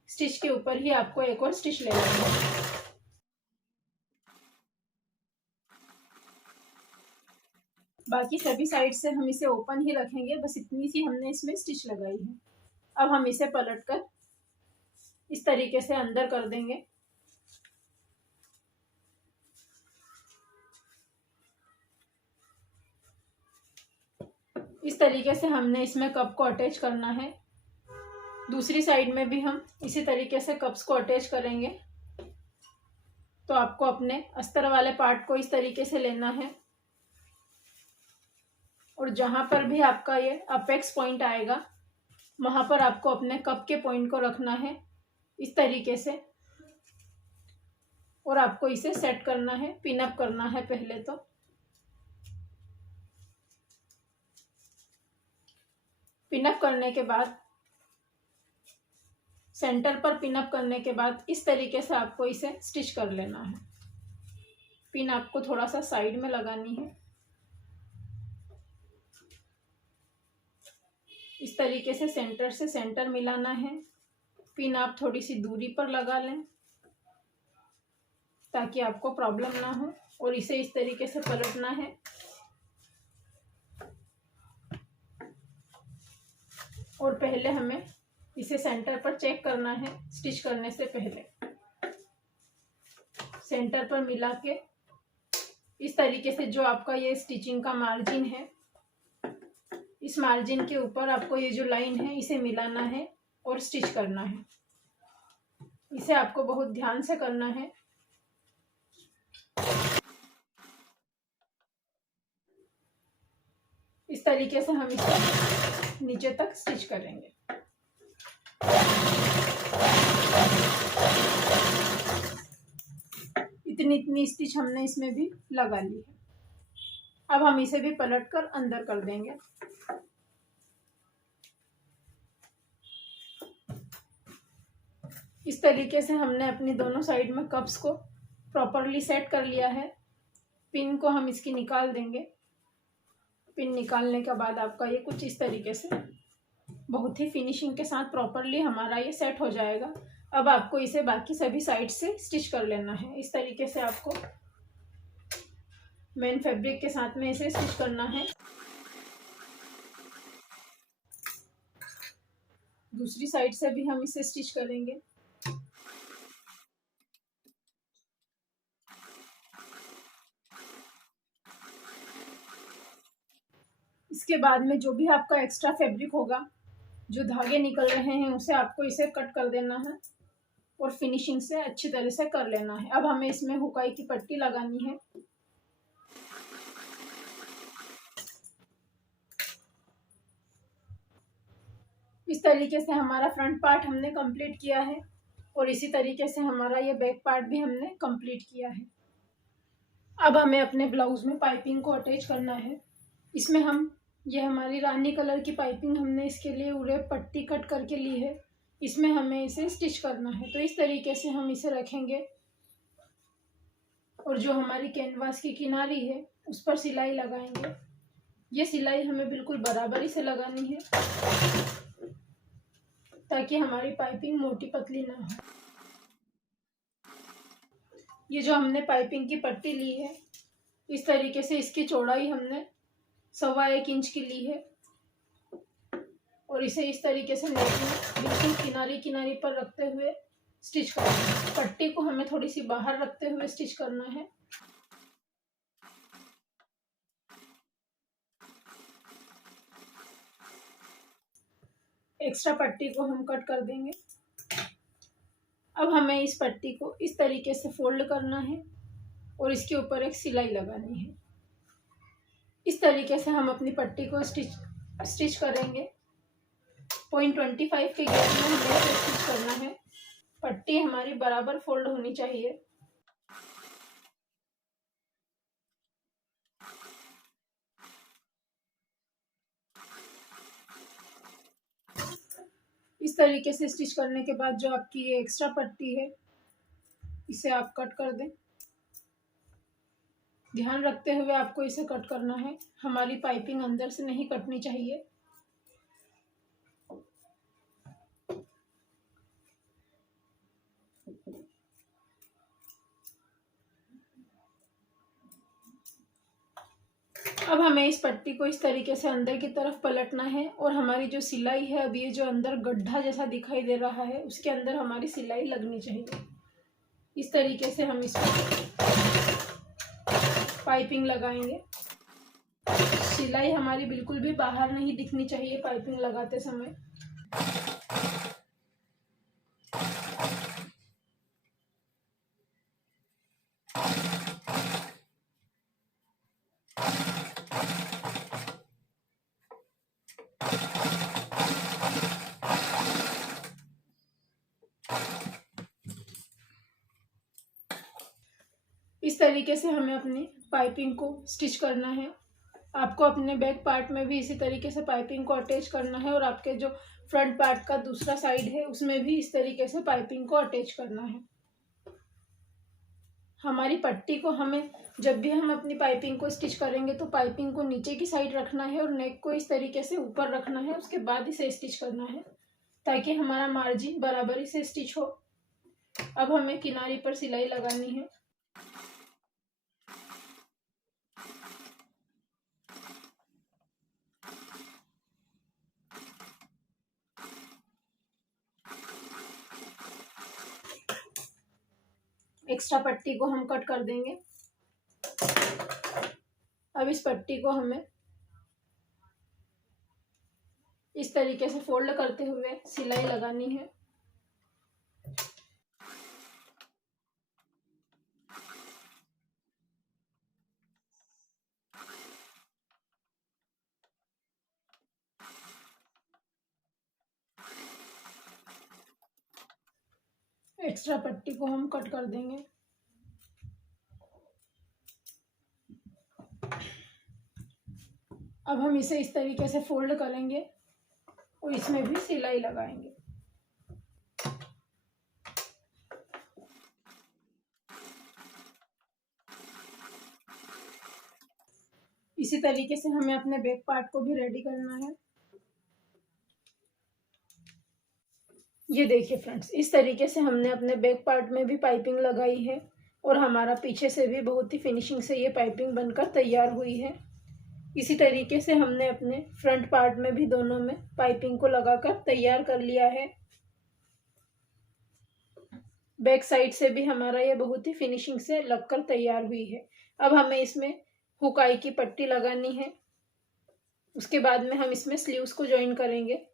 स्टिच के ऊपर ही आपको एक और स्टिच ले लेना है। बाकी सभी साइड से हम इसे ओपन ही रखेंगे, बस इतनी सी हमने इसमें स्टिच लगाई है। अब हम इसे पलटकर इस तरीके से अंदर कर देंगे। इस तरीके से हमने इसमें कप को अटैच करना है। दूसरी साइड में भी हम इसी तरीके से कप्स को अटैच करेंगे। तो आपको अपने अस्तर वाले पार्ट को इस तरीके से लेना है और जहां पर भी आपका ये अपेक्स पॉइंट आएगा, वहां पर आपको अपने कप के पॉइंट को रखना है इस तरीके से, और आपको इसे सेट करना है, पिन अप करना है। पहले तो पिन अप करने के बाद सेंटर पर पिन अप करने के बाद इस तरीके से आपको इसे स्टिच कर लेना है। पिन आपको थोड़ा सा साइड में लगानी है। इस तरीके से सेंटर से सेंटर मिलाना है। पिन आप थोड़ी सी दूरी पर लगा लें ताकि आपको प्रॉब्लम ना हो, और इसे इस तरीके से पलटना है। और पहले हमें इसे सेंटर पर चेक करना है। स्टिच करने से पहले सेंटर पर मिला के इस तरीके से जो आपका ये स्टिचिंग का मार्जिन है, इस मार्जिन के ऊपर आपको ये जो लाइन है इसे मिलाना है और स्टिच करना है। इसे आपको बहुत ध्यान से करना है। इस तरीके से हम इसे नीचे तक स्टिच करेंगे। इतनी स्टिच हमने इसमें भी लगा ली है। अब हम इसे भी पलट कर अंदर कर देंगे। इस तरीके से हमने अपनी दोनों साइड में कप्स को प्रॉपरली सेट कर लिया है। पिन को हम इसकी निकाल देंगे। पिन निकालने के बाद आपका ये कुछ इस तरीके से बहुत ही फिनिशिंग के साथ प्रॉपरली हमारा ये सेट हो जाएगा। अब आपको इसे बाकी सभी साइड से स्टिच कर लेना है। इस तरीके से आपको मेन फैब्रिक के साथ में इसे स्टिच करना है। दूसरी साइड से भी हम इसे स्टिच करेंगे। इसके बाद में जो भी आपका एक्स्ट्रा फैब्रिक होगा, जो धागे निकल रहे हैं, उसे आपको इसे कट कर देना है और फिनिशिंग से अच्छी तरह से कर लेना है। अब हमें इसमें हुकाई की पट्टी लगानी है। इस तरीके से हमारा फ्रंट पार्ट हमने कंप्लीट किया है और इसी तरीके से हमारा ये बैक पार्ट भी हमने कंप्लीट किया है। अब हमें अपने ब्लाउज में पाइपिंग को अटैच करना है। इसमें हम ये हमारी रानी कलर की पाइपिंग हमने इसके लिए उरे पट्टी कट करके ली है। इसमें हमें इसे स्टिच करना है। तो इस तरीके से हम इसे रखेंगे और जो हमारी कैनवास की किनारी है उस पर सिलाई लगाएंगे। ये सिलाई हमें बिल्कुल बराबरी से लगानी है ताकि हमारी पाइपिंग मोटी पतली ना हो। ये जो हमने पाइपिंग की पट्टी ली है, इस तरीके से इसकी चौड़ाई हमने 1.25 इंच की ली है और इसे इस तरीके से बिल्कुल किनारी किनारी पर रखते हुए स्टिच करना है। पट्टी को हमें थोड़ी सी बाहर रखते हुए स्टिच करना है। एक्स्ट्रा पट्टी को हम कट कर देंगे। अब हमें इस पट्टी को इस तरीके से फोल्ड करना है और इसके ऊपर एक सिलाई लगानी है। इस तरीके से हम अपनी पट्टी को स्टिच करेंगे। 0.25 के गैप में हमें इसे स्टिच करना है। पट्टी हमारी बराबर फोल्ड होनी चाहिए। इस तरीके से स्टिच करने के बाद जो आपकी ये एक्स्ट्रा पट्टी है इसे आप कट कर दें। ध्यान रखते हुए आपको इसे कट करना है। हमारी पाइपिंग अंदर से नहीं कटनी चाहिए। अब हमें इस पट्टी को इस तरीके से अंदर की तरफ पलटना है और हमारी जो सिलाई है, अब ये जो अंदर गड्ढा जैसा दिखाई दे रहा है उसके अंदर हमारी सिलाई लगनी चाहिए। इस तरीके से हम इस पाइपिंग लगाएंगे। सिलाई हमारी बिल्कुल भी बाहर नहीं दिखनी चाहिए पाइपिंग लगाते समय। इस तरीके से हमें अपनी पाइपिंग को स्टिच करना है। आपको अपने बैक पार्ट में भी इसी तरीके से पाइपिंग को अटैच करना है और आपके जो फ्रंट पार्ट का दूसरा साइड है उसमें भी इस तरीके से पाइपिंग को अटैच करना है। हमारी पट्टी को हमें जब भी हम अपनी पाइपिंग को स्टिच करेंगे तो पाइपिंग को नीचे की साइड रखना है और नेक को इस तरीके से ऊपर रखना है, उसके बाद इसे स्टिच करना है ताकि हमारा मार्जिन बराबरी से स्टिच हो। अब हमें किनारे पर सिलाई लगानी है। एक्स्ट्रा पट्टी को हम कट कर देंगे। अब इस पट्टी को हमें इस तरीके से फोल्ड करते हुए सिलाई लगानी है। एक्स्ट्रा पट्टी को हम कट कर देंगे। अब हम इसे इस तरीके से फोल्ड करेंगे और इसमें भी सिलाई लगाएंगे। इसी तरीके से हमें अपने बैक पार्ट को भी रेडी करना है। ये देखिए फ्रेंड्स, इस तरीके से हमने अपने बैक पार्ट में भी पाइपिंग लगाई है और हमारा पीछे से भी बहुत ही फिनिशिंग से ये पाइपिंग बनकर तैयार हुई है। इसी तरीके से हमने अपने फ्रंट पार्ट में भी दोनों में पाइपिंग को लगाकर तैयार कर लिया है। बैक साइड से भी हमारा ये बहुत ही फिनिशिंग से लगकर तैयार हुई है। अब हमें इसमें हुकाई की पट्टी लगानी है। उसके बाद में हम इसमें स्लीव्स को ज्वाइन करेंगे।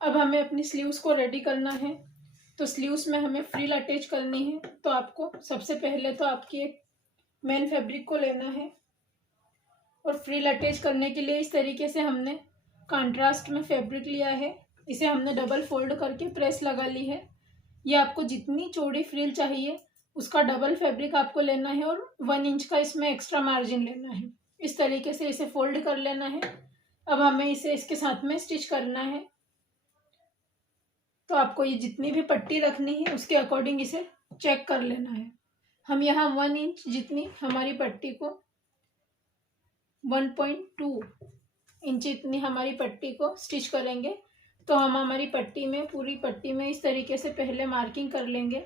अब हमें अपनी स्लीव्स को रेडी करना है। तो स्लीव्स में हमें फ्रिल अटैच करनी है। तो आपको सबसे पहले तो आपकी एक मेन फैब्रिक को लेना है और फ्रिल अटैच करने के लिए इस तरीके से हमने कंट्रास्ट में फैब्रिक लिया है। इसे हमने डबल फोल्ड करके प्रेस लगा ली है। ये आपको जितनी चौड़ी फ्रिल चाहिए उसका डबल फैब्रिक आपको लेना है और 1 इंच का इसमें एक्स्ट्रा मार्जिन लेना है। इस तरीके से इसे फोल्ड कर लेना है। अब हमें इसे इसके साथ में स्टिच करना है। तो आपको ये जितनी भी पट्टी रखनी है उसके अकॉर्डिंग इसे चेक कर लेना है। हम यहाँ 1 इंच जितनी हमारी पट्टी को 1.2 इंच इतनी हमारी पट्टी को स्टिच करेंगे। तो हम हमारी पट्टी में पूरी पट्टी में इस तरीके से पहले मार्किंग कर लेंगे।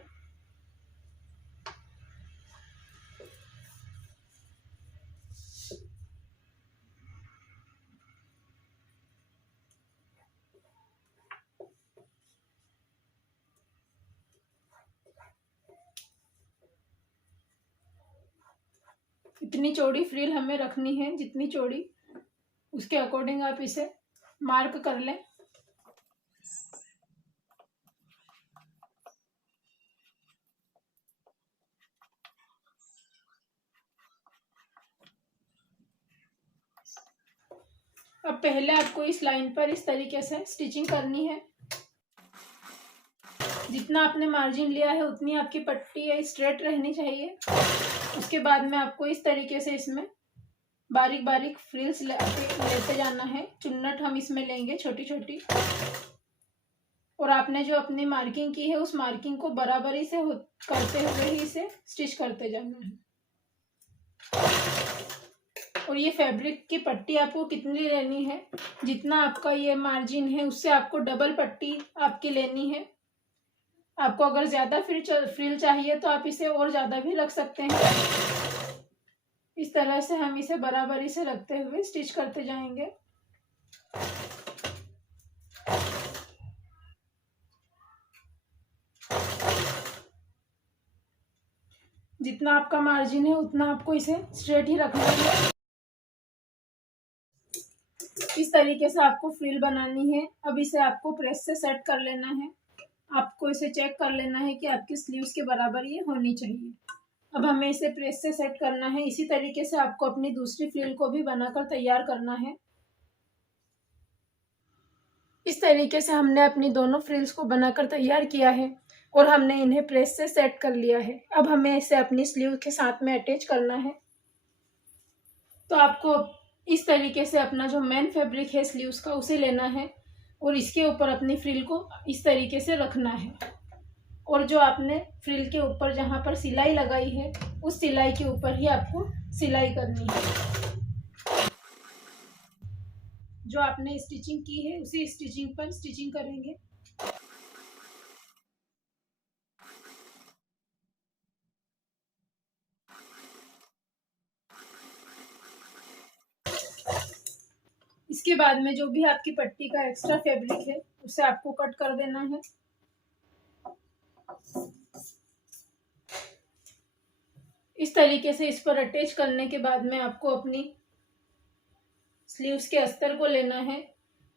इतनी चौड़ी फ्रिल हमें रखनी है, जितनी चौड़ी उसके अकॉर्डिंग आप इसे मार्क कर लें। अब पहले आपको इस लाइन पर इस तरीके से स्टिचिंग करनी है। जितना आपने मार्जिन लिया है उतनी आपकी पट्टी स्ट्रेट रहनी चाहिए। उसके बाद में आपको इस तरीके से इसमें बारीक बारीक फ्रिल्स लेते जाना है। चुन्नट हम इसमें लेंगे छोटी छोटी और आपने जो अपनी मार्किंग की है उस मार्किंग को बराबरी से करते हुए ही इसे स्टिच करते जाना है। और ये फैब्रिक की पट्टी आपको कितनी लेनी है, जितना आपका ये मार्जिन है उससे आपको डबल पट्टी आपकी लेनी है। आपको अगर ज़्यादा फ्रिल चाहिए तो आप इसे और ज़्यादा भी रख सकते हैं। इस तरह से हम इसे बराबरी से रखते हुए स्टिच करते जाएंगे। जितना आपका मार्जिन है उतना आपको इसे स्ट्रेट ही रखना है। इस तरीके से आपको फ्रिल बनानी है। अब इसे आपको प्रेस से सेट कर लेना है। आपको इसे चेक कर लेना है कि आपकी स्लीव्स के बराबर ये होनी चाहिए। अब हमें इसे प्रेस से सेट करना है। इसी तरीके से आपको अपनी दूसरी फ्रिल को भी बनाकर तैयार करना है। इस तरीके से हमने अपनी दोनों फ्रिल्स को बनाकर तैयार किया है और हमने इन्हें प्रेस से सेट कर लिया है। अब हमें इसे अपनी स्लीव के साथ में अटैच करना है। तो आपको इस तरीके से अपना जो मेन फैब्रिक है स्लीव्स का उसे लेना है और इसके ऊपर अपनी फ्रिल को इस तरीके से रखना है और जो आपने फ्रिल के ऊपर जहाँ पर सिलाई लगाई है उस सिलाई के ऊपर ही आपको सिलाई करनी है। जो आपने स्टिचिंग की है उसी स्टिचिंग पर स्टिचिंग करेंगे। इसके बाद में जो भी आपकी पट्टी का एक्स्ट्रा फैब्रिक है उसे आपको कट कर देना है। इस तरीके से इस पर अटैच करने के बाद में आपको अपनी स्लीव्स के अस्तर को लेना है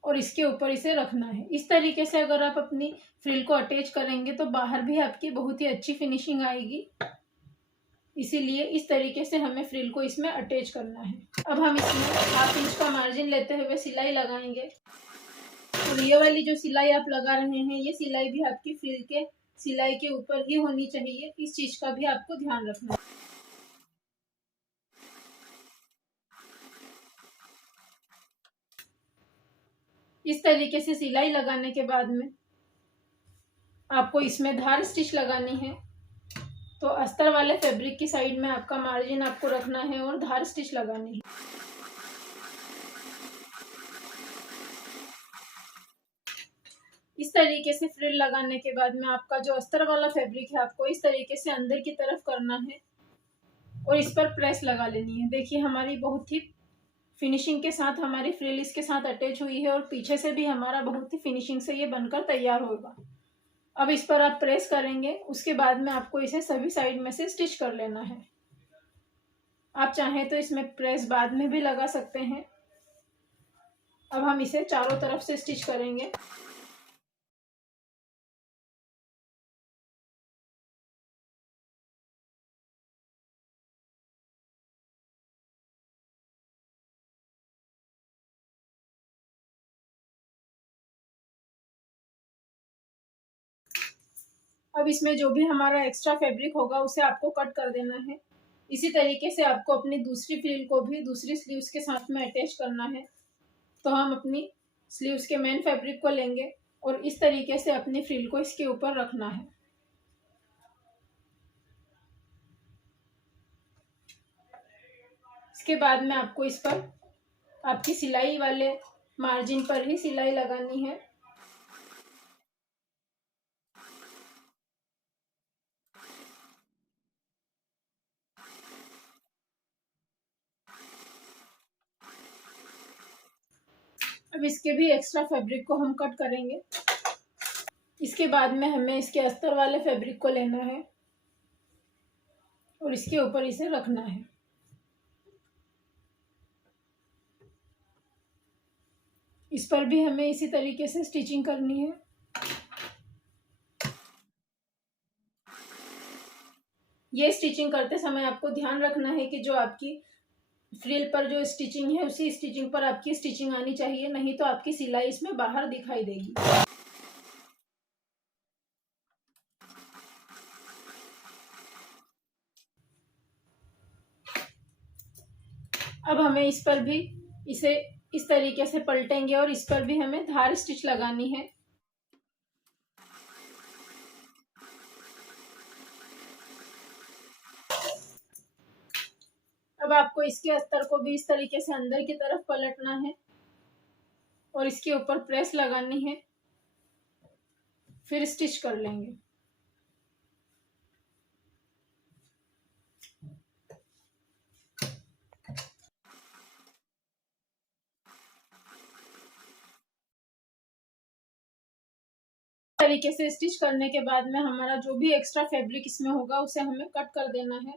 और इसके ऊपर इसे रखना है। इस तरीके से अगर आप अपनी फ्रिल को अटैच करेंगे तो बाहर भी आपकी बहुत ही अच्छी फिनिशिंग आएगी, इसीलिए इस तरीके से हमें फ्रिल को इसमें अटैच करना है। अब हम इसमें 1/2 इंच का मार्जिन लेते हुए सिलाई लगाएंगे और ये वाली जो सिलाई आप लगा रहे हैं ये सिलाई भी आपकी फ्रिल के सिलाई के ऊपर ही होनी चाहिए, इस चीज का भी आपको ध्यान रखना है। इस तरीके से सिलाई लगाने के बाद में आपको इसमें धार स्टिच लगानी है। तो अस्तर वाले फैब्रिक की साइड में आपका मार्जिन आपको रखना है और धार स्टिच लगानी है। इस तरीके से फ्रिल लगाने के बाद में आपका जो अस्तर वाला फैब्रिक है आपको इस तरीके से अंदर की तरफ करना है और इस पर प्रेस लगा लेनी है। देखिए हमारी बहुत ही फिनिशिंग के साथ हमारी फ्रिल इसके साथ अटैच हुई है और पीछे से भी हमारा बहुत ही फिनिशिंग से ये बनकर तैयार होगा। अब इस पर आप प्रेस करेंगे, उसके बाद में आपको इसे सभी साइड में से स्टिच कर लेना है। आप चाहें तो इसमें प्रेस बाद में भी लगा सकते हैं। अब हम इसे चारों तरफ से स्टिच करेंगे। अब इसमें जो भी हमारा एक्स्ट्रा फैब्रिक होगा उसे आपको कट कर देना है। इसी तरीके से आपको अपनी दूसरी फ्रिल को भी दूसरी स्लीव्स के साथ में अटैच करना है। तो हम अपनी स्लीव्स के मेन फैब्रिक को लेंगे और इस तरीके से अपनी फ्रिल को इसके ऊपर रखना है। इसके बाद में आपको इस पर आपकी सिलाई वाले मार्जिन पर ही सिलाई लगानी है। अब इसके भी एक्स्ट्रा फैब्रिक को हम कट करेंगे। इसके बाद में हमें इसके अस्तर वाले फैब्रिक को लेना है और इसके ऊपर इसे रखना है। इस पर भी हमें इसी तरीके से स्टिचिंग करनी है। ये स्टिचिंग करते समय आपको ध्यान रखना है कि जो आपकी फ्रिल पर जो स्टिचिंग है उसी स्टिचिंग पर आपकी स्टिचिंग आनी चाहिए, नहीं तो आपकी सिलाई इसमें बाहर दिखाई देगी। अब हमें इस पर भी इसे इस तरीके से पलटेंगे और इस पर भी हमें धार स्टिच लगानी है। अब आपको इसके अस्तर को भी इस तरीके से अंदर की तरफ पलटना है और इसके ऊपर प्रेस लगानी है, फिर स्टिच कर लेंगे। तरीके से स्टिच करने के बाद में हमारा जो भी एक्स्ट्रा फैब्रिक इसमें होगा उसे हमें कट कर देना है।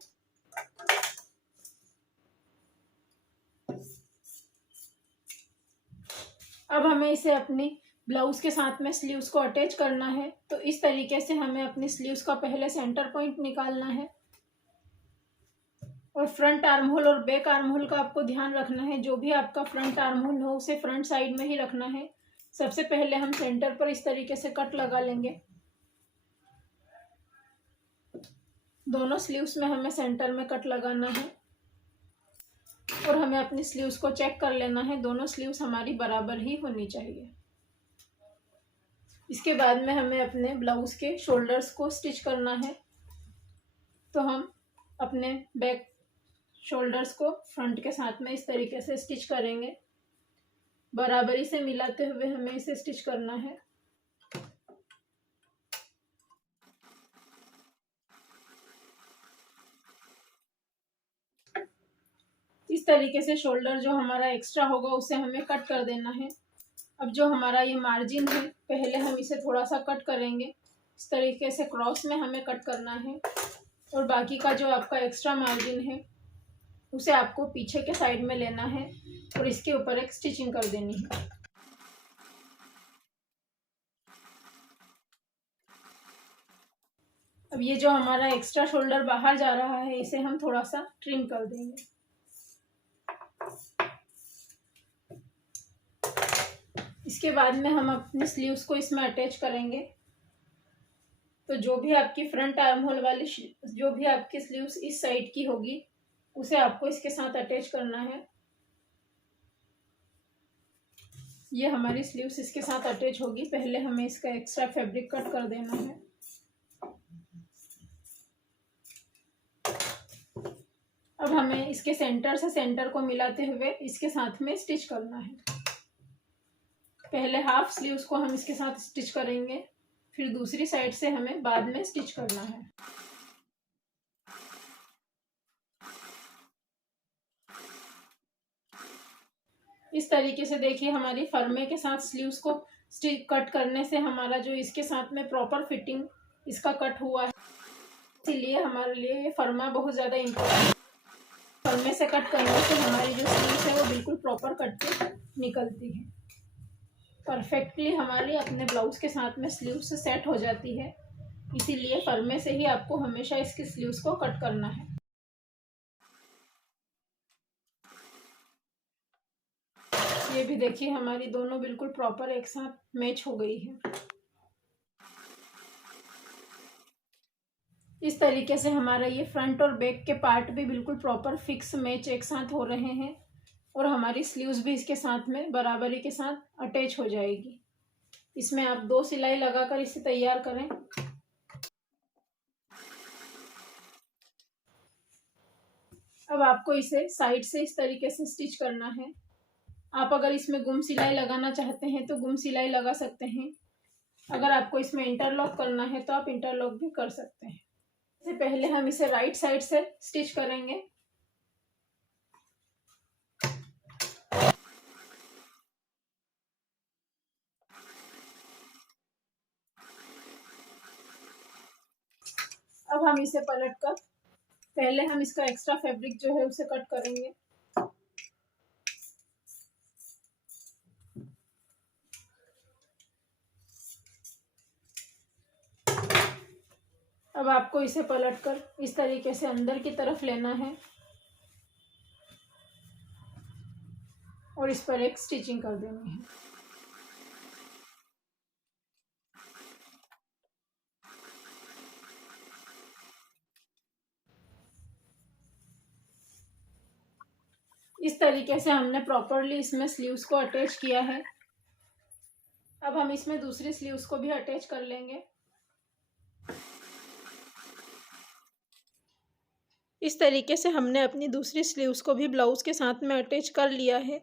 अब हमें इसे अपनी ब्लाउज के साथ में स्लीव्स को अटैच करना है। तो इस तरीके से हमें अपनी स्लीव्स का पहले सेंटर पॉइंट निकालना है और फ्रंट आर्म होल और बैक आर्म होल का आपको ध्यान रखना है। जो भी आपका फ्रंट आर्म होल हो उसे फ्रंट साइड में ही रखना है। सबसे पहले हम सेंटर पर इस तरीके से कट लगा लेंगे। दोनों स्लीव्स में हमें सेंटर में कट लगाना है। और हमें अपनी स्लीव्स को चेक कर लेना है, दोनों स्लीव्स हमारी बराबर ही होनी चाहिए। इसके बाद में हमें अपने ब्लाउज के शोल्डर्स को स्टिच करना है। तो हम अपने बैक शोल्डर्स को फ्रंट के साथ में इस तरीके से स्टिच करेंगे। बराबरी से मिलाते हुए हमें इसे स्टिच करना है। इस तरीके से शोल्डर जो हमारा एक्स्ट्रा होगा उसे हमें कट कर देना है। अब जो हमारा ये मार्जिन है, पहले हम इसे थोड़ा सा कट करेंगे। इस तरीके से क्रॉस में हमें कट करना है और बाकी का जो आपका एक्स्ट्रा मार्जिन है उसे आपको पीछे के साइड में लेना है और इसके ऊपर एक स्टिचिंग कर देनी है। अब ये जो हमारा एक्स्ट्रा शोल्डर बाहर जा रहा है इसे हम थोड़ा सा ट्रिम कर देंगे। इसके बाद में हम अपनी स्लीव्स को इसमें अटैच करेंगे। तो जो भी आपकी फ्रंट आर्म होल वाली जो भी आपकी स्लीव्स इस साइड की होगी उसे आपको इसके साथ अटैच करना है। ये हमारी स्लीव्स इसके साथ अटैच होगी। पहले हमें इसका एक्स्ट्रा फैब्रिक कट कर देना है। अब हमें इसके सेंटर से सेंटर को मिलाते हुए इसके साथ में स्टिच करना है। पहले हाफ स्लीव्स को हम इसके साथ स्टिच करेंगे, फिर दूसरी साइड से हमें बाद में स्टिच करना है। इस तरीके से देखिए हमारी फर्मे के साथ स्लीव्स को स्टिच कट करने से हमारा जो इसके साथ में प्रॉपर फिटिंग इसका कट हुआ है, इसीलिए हमारे लिए ये फर्मा बहुत ज़्यादा इम्पोर्टेंट है। फर्मे से कट करने से हमारी जो स्लीव्स है वो बिल्कुल प्रॉपर कट के निकलती है। परफेक्टली हमारी अपने ब्लाउज के साथ में स्लीव्स सेट हो जाती है, इसीलिए फर्मे से ही आपको हमेशा इसकी स्लीव्स को कट करना है। ये भी देखिए हमारी दोनों बिल्कुल प्रॉपर एक साथ मैच हो गई है। इस तरीके से हमारा ये फ्रंट और बैक के पार्ट भी बिल्कुल प्रॉपर फिक्स मैच एक साथ हो रहे हैं और हमारी स्लीव्स भी इसके साथ में बराबरी के साथ अटैच हो जाएगी। इसमें आप 2 सिलाई लगाकर इसे तैयार करें। अब आपको इसे साइड से इस तरीके से स्टिच करना है। आप अगर इसमें गुम सिलाई लगाना चाहते हैं तो गुम सिलाई लगा सकते हैं। अगर आपको इसमें इंटरलॉक करना है तो आप इंटरलॉक भी कर सकते हैं। इससे पहले हम इसे राइट साइड से स्टिच करेंगे। अब हम इसे पलटकर पहले हम इसका एक्स्ट्रा फैब्रिक जो है उसे कट करेंगे। अब आपको इसे पलटकर इस तरीके से अंदर की तरफ लेना है और इस पर एक स्टिचिंग कर देनी है। इस तरीके से हमने प्रॉपरली इसमें स्लीव्स को अटैच किया है। अब हम इसमें दूसरी स्लीव्स को भी अटैच कर लेंगे। इस तरीके से हमने अपनी दूसरी स्लीव्स को भी ब्लाउज़ के साथ में अटैच कर लिया है।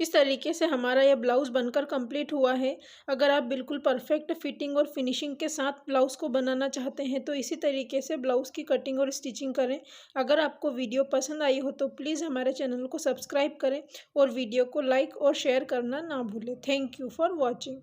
इस तरीके से हमारा यह ब्लाउज़ बनकर कंप्लीट हुआ है। अगर आप बिल्कुल परफेक्ट फिटिंग और फिनिशिंग के साथ ब्लाउज़ को बनाना चाहते हैं तो इसी तरीके से ब्लाउज़ की कटिंग और स्टिचिंग करें। अगर आपको वीडियो पसंद आई हो तो प्लीज़ हमारे चैनल को सब्सक्राइब करें और वीडियो को लाइक और शेयर करना ना भूलें। Thank you for watching.